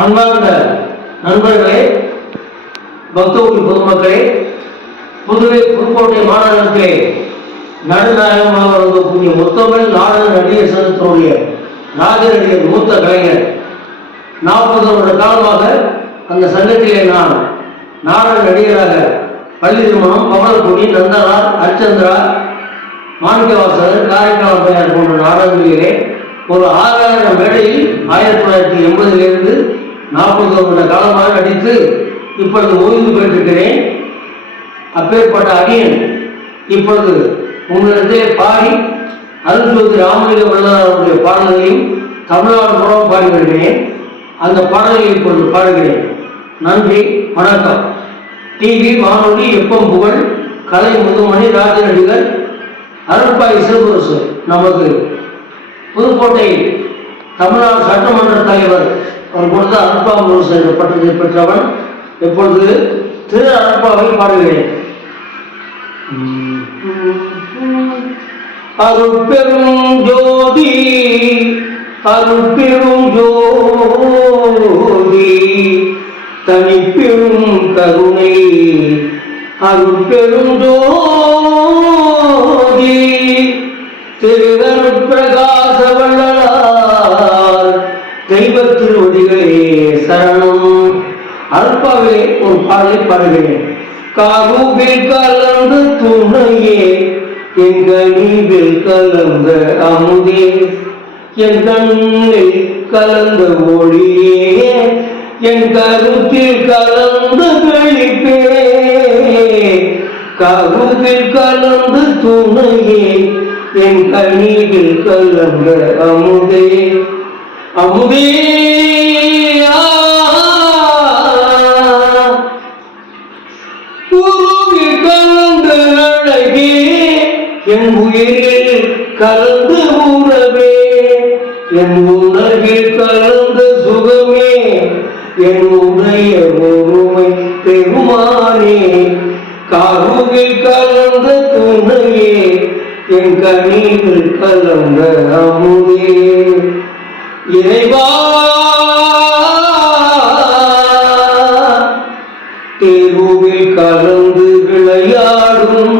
அன்பார்ந்த நண்பர்களே, பக்தகுடி பொதுமக்களே, புதுவை புதுக்கோட்டை மாநகரத்திலே நடுநாயகமாக இருக்கக்கூடிய முத்தமிழ் நாடக நடிகர் சங்கத்தினுடைய ராஜநடிகர் மூத்த கலைஞர் 40 வருட காலமாக அந்த சங்கத்திலே நான் நாடக நடிகராக பள்ளி திருமணம், பவளக்குடி, நந்தனார், அர்ச்சந்திரா, மாணிக்கவாசகர், காரைக்கால் பெயர் போன்ற நாடகங்களிலே ஒரு 6000 மேடையில் 1980 40 வருட காலமாக நடித்து இப்பொழுது ஓய்வு பெற்றிருக்கிறேன். அப்பேற்பட்ட அடியன் இப்பொழுது உங்களிடத்தே பாடி அருள்ஜோதி ராமலிங்க வள்ளலாருடைய பாடல்களையும் தமிழ்நாடு மூலம் பாடி வருகிறேன். அந்த பாடலை இப்பொழுது பாடுகிறேன். நன்றி, வணக்கம். டிவி, வானொலி, எப்பம் புகழ், கலை முதுமணி, ராஜநடிகர் அருள்பாய் சிவபுரசு நமது புதுக்கோட்டை தமிழ்நாடு சட்டமன்ற தலைவர் அவர் கொடுத்த அருள்பா முரசு என்ற பட்டத்தை பெற்றவன். இப்பொழுது திரு அருள்பாவை பாடுகிறேன். அருட்பெரும் ஜோதி, அருட்பெரும் ஜோதி, தனிப்பெரும் கருணை, அருட்பெரும் ஜோதி, திருவருட்பிரகாச வள்ளலார் தெய்வ திருவடிகளே சரணம். அருட்பாவிலே ஒரு பாடலை பாடுகிறேன். காரூபில் கலந்து துணையே, எங்கீவில் கலந்த அமுதே, என் கண்ணில் கலந்த ஒளியே, என் கருத்தில் கலந்த வெளிப்பே, கருத்தில் கலந்து துணையே, என் கண்ணீரில் கலந்த அமுதே, அமுதே உருவில் கலந்த அழகே, என் உயிரில் கலந்த உறவே, என் உணர்வில் கலந்த சுகமே, என் உடைய ஒருமை பெருமானே, காருவில் கலந்த துணையே, என் கண்ணீரில் கலந்த அமுதே, இறைவா தேருவில் கலந்து விளையாடும்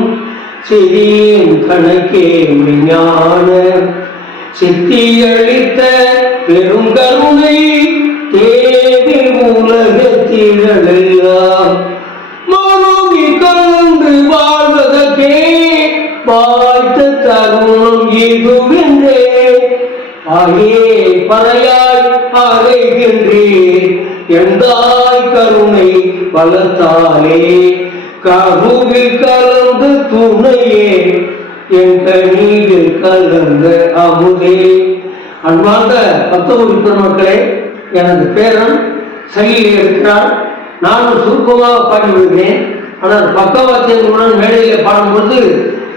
சிறியன் கணக்கே விஞ்ஞான சித்தியளித்த பெரும் கருணை தேவி உலகத்திலெல்லாம் மறுவி கலந்து வாழ்வதற்கே வாய்த்த தருணம் இதுவென்றே ஆயே பறையாய் அறைகின்றேன் எந்தாய் கருணை வளர்த்தாலே, கருவில் கலந்த துணையே, என் கண்ணீரில் கலந்த அமுதே. அன்பார்ந்த பக்தகுடி பெருமக்களே, எனது பேரன் சையில் இருக்கிறார். நானும் சுருக்கமாக பாடி விடுகிறேன். ஆனால் பக்கவாத்தியங்களுடன் மேடையில் பாடும்போது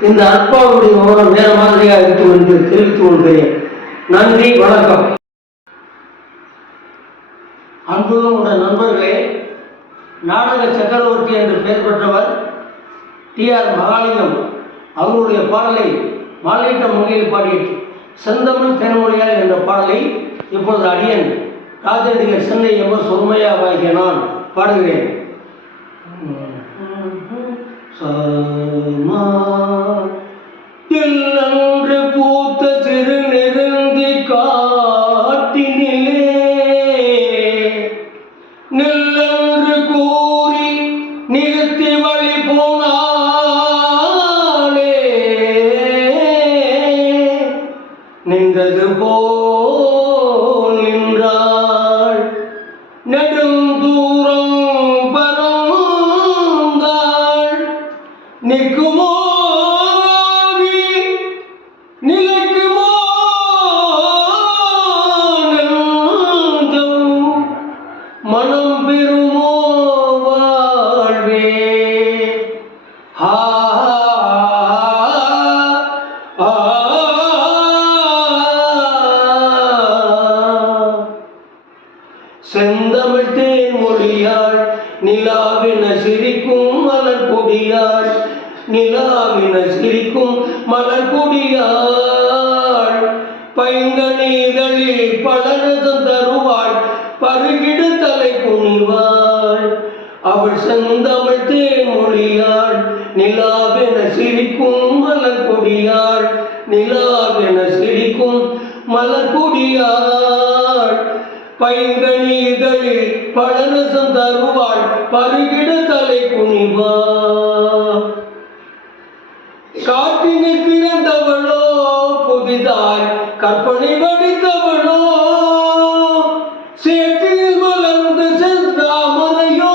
இந்த அற்பாவுடைய விவரம் வேற மாதிரியாக இருக்கும் என்று தெரிவித்துக் கொள்கிறேன். நன்றி, வணக்கம். அன்புள்ள நண்பர்களே, நாடக சக்கரவர்த்தி என்று பெயர் பெற்றவர் டி.ஆர். மகாலிங்கம் அவருடைய பாடலை மாலையிட்ட மொழியில் பாடிய செந்தமிழ் தேன்மொழியால் என்ற பாடலை இப்பொழுது அடியன் ராஜநடிகர் சென்னை எம்.எஸ். உண்மையாகிய நான் பாடுகிறேன். தில்லன்று பூத்த சிறு நெருந்தி காட்டினிலே, நில்லன்று கூறி நிறுத்தி வழி போனாலே, நின்றது போல் நின்றாள், நெடுந்தூரம் பறந்தாள், நிற்குமோ நிலைக்குமோ மனம் பெறுமோ வாழ்வே. செந்தமிழ் தேன்மொழியாள் நிலாவின சிரிக்கும் மலர் கொடியாள், நிலாவின சிரிக்கும் மலர் கொடியாள், பைங்கனீதழில் பலரசம் தருவாள், பருகிடு அவள் செந்தமிழ் தேன்மொழியாள் நிலாவென சிரிக்கும் மலர் கொடியாள் நிலாவென சிரிக்கும் மலர் கொடியாள் பைங்கனிகளில் பழரசம் தருவாள் பருகிட தலை குனிவாள் காட்டினில் பிறந்தவளோ புதிதாய் கற்பனை வடித்தவளோ சேற்றில் மலர்ந்து செந்தாமரையோ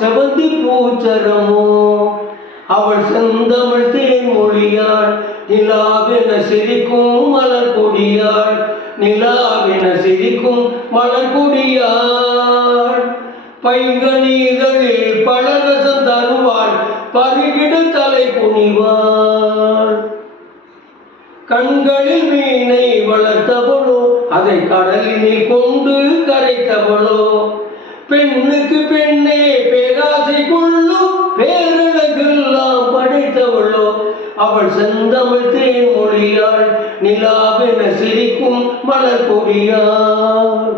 செவந்தி பூச்சரமோ அவள் செந்தமிழ் தேன்மொழியாள் நிலாவென சிரிக்கும் மலர் கொடியாள் நிலாவென சிரிக்கும் மலர் கொடியாள் பைங்கனிகளில் பழரசம் தருவாள் பருகிட தலை குனிவாள் கண்களில் மீனை வளர்த்தவளோ அதை கடலினில் கொண்டு கரைத்தவளோ பெண்ணுக்கு பெண்ணே பேராசை கொள்ளும் பேரழகெல்லாம் படைத்தவளோ அவள் செந்தமிழ் தேன்மொழியாள் நிலாவென சிரிக்கும் மலர் கொடியாள்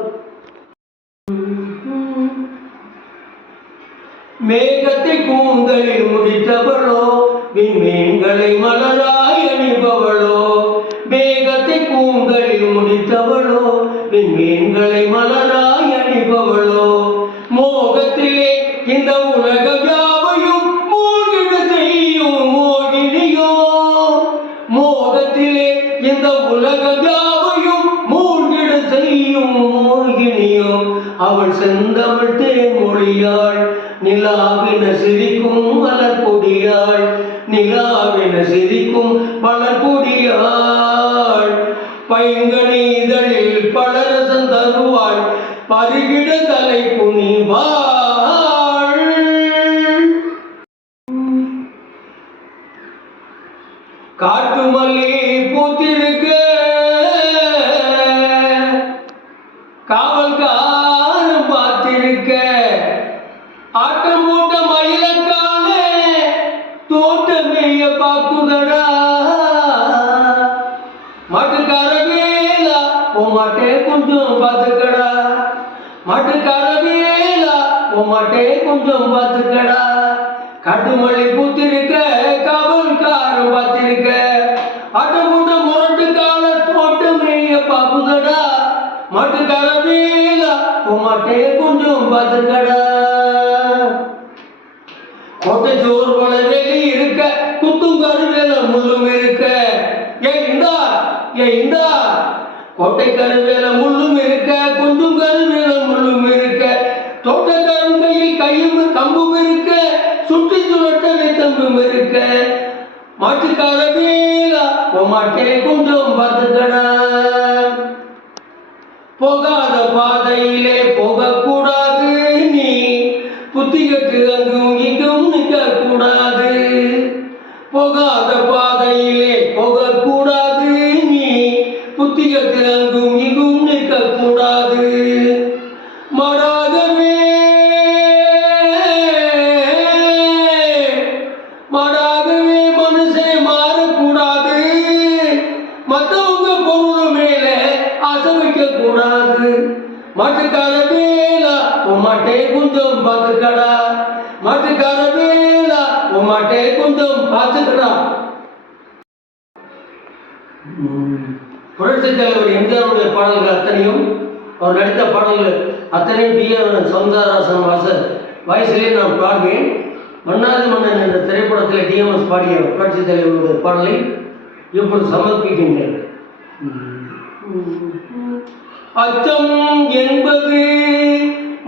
மேகத்தை கூந்தலில் முடித்தவளோ விண்மீன்களை மலராய் அணிபவளோ மேகத்தை கூந்தலில் முடித்தவளோ விண்மீன்களை மலராய் அணிபவளோ மோகத்திலே இந்த உலகம் யாவையும் மூழ்கிட செய்யும் மோகினியோ மோகத்திலே இந்த உலகம் யாவையும் மூழ்கிட செய்யும் மோகினியோ அவள் செந்தமிழ் தேன்மொழியாள் நிலாவென சிரிக்கும் மலர் கொடியாள் நிலாவென சிரிக்கும் மலர் கொடியாள் பைங்கனிகளில் பழரசம் தருவாள் பருகிட தலை குனிவாள் காட்டு மல்லி பூத்திருக்க காவல்காரன் பார்த்திருக்க ஆட்டம் போட்ட மயிலக்கான தோட்டமேய பாக்குதடா மாட்டுக்கார வேலா உமாட்டே கொஞ்சம் பார்த்துக்கடா மாட்டுக்கார வேலா உமாட்டே கொஞ்சம் பார்த்துக்கடா காட்டுமல்லி பூத்திருக்க காவல்காரன் பார்த்திருக்க ஆட்டம் போட்ட முரட்டுக்கால தோட்டமேய பாக்குதடா மாட்டுக்கார வேலா உமாட்டே கொஞ்சம் பார்த்துக்கடா கோட்டை சோறு போல வேலி இருக்க குத்தும் கருவேல முள்ளும் இருக்க இந்தா கோட்டை கருவேல முள்ளும் இருக்க கொஞ்சம் கருவேல முள்ளும் இருக்க தோட்டக்காரன் கையில் கையும் கம்பும் இருக்க சுற்றி சுழட்ட தம்பும் இருக்க மாட்டுக்கார வேலா மாட்டே கொஞ்சம் பார்த்துக்கடா போகாத பாதையிலே போகக்கூடாது நீ புத்திகட்டு அங்கும் இங்கும் நிற்க கூடாது போகாத பாதையிலே போகக்கூடாது நீ புத்திகட்டு அங்கும் இங்கும் நிற்க கூடாது மாறாகவே மனுஷே மாறக்கூடாது மற்றவங்க பொருள் மேலே ஆசை வைக்க கூடாது மாட்டுக்கார வேலா உமாட்டே கொஞ்சம் பார்த்துக்கடா மாட்டுக்கார வேலா உமாட்டே கொஞ்சம் பார்த்துக்கடா புரட்சி தலைவர் எம்ஜிஆருடைய பாடல்கள் அத்தனையும் அவர் நடித்த பாடல்கள் அத்தனையும் டி.ஆர். சௌந்தரராஜன் வாய்ஸிலே நான் பாடுவேன். மன்னாதி மன்னன் என்ற திரைப்படத்தில் டிஎம்எஸ் பாடிய புரட்சி தலைவருடைய பாடலை இப்பொழுது சமர்ப்பிக்கின்றேன். அச்சம் என்பது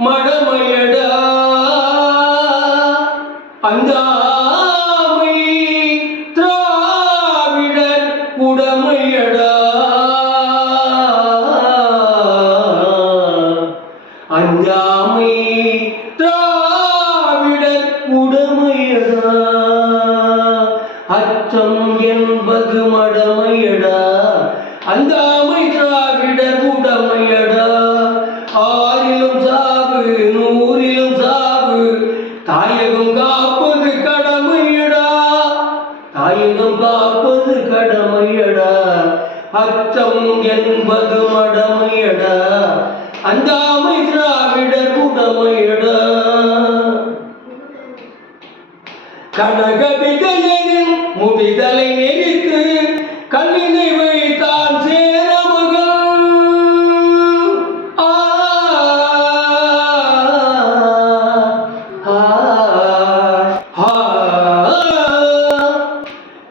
மடமையடா அஞ்சாமை திராவிடர் உடமையடா அஞ்சாமை திராவிடர் உடமையடா அச்சம் என்பது மடமையடா அஞ்சாமை திராவிடர் உடமையடா ஆறிலும் சாவு நூறிலும் சாவு தாயகம் காப்பது கடமையடா தாயகம் காப்பது கடமையடா அச்சம் என்பது மடமையடா அஞ்சாமை திராவிடர் உடமையடா. கனக விதையனின் முடிதலை நெறித்து கல்லினை வைத்தான் சேரமகன்.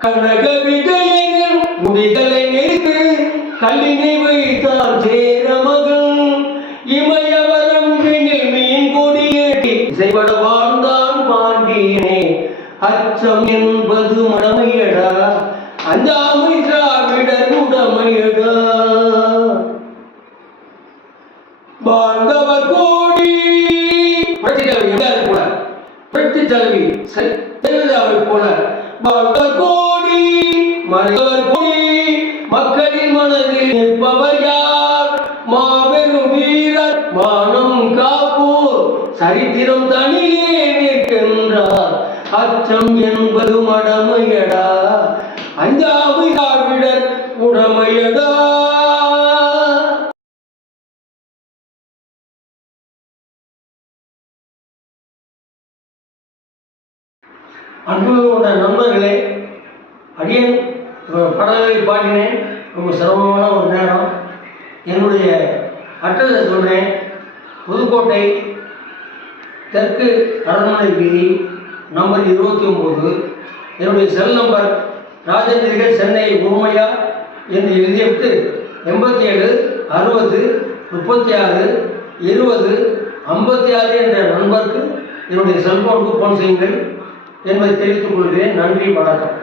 கனக விதையனின் முடிதலை நெறித்து கல்லினை வைத்தான் சேரமகன். இமயவரம் பின்னில் மீன் கொடியேட்டி இசைபட வாழ்ந்தான் பாண்டியனே. அச்சம் என்பது மடமையடா, அஞ்சாமை திராவிடர் உடமையடா. வாழ்ந்தவர் கோடி புரட்சி தலைவி ஜெயலலிதாவை போல வாழ்ந்தவர் கோடி மறைந்தவர் கோடி. மக்களின் மனதில் நிற்பவர் யார்? மாபெரும் வீரர் மானம் காப்போர் சரித்திரம் தனியே நிற்கின்றார். அச்சம் என்பது மடமையடா, அஞ்சாமை திராவிடர் உடமையடா. அன்புள்ள நண்பர்களே, அடியேன் பாடல்களை பாடினேன். ரொம்ப சிரமமான ஒரு நேரம். என்னுடைய அட்ரஸை சொல்கிறேன். புதுக்கோட்டை தெற்கு அரண்மனை வீதி நம்பர் 29. என்னுடைய செல் நம்பர் ராஜேந்திரிகள் சென்னை உண்மையா என்று எழுதிவிட்டு 87 60 36 20 56 என்ற நண்பருக்கு என்னுடைய செல்போனுக்கு ஃபோன் செய்யுங்கள் என்பதை தெரிவித்துக் கொள்கிறேன். நன்றி, வணக்கம்.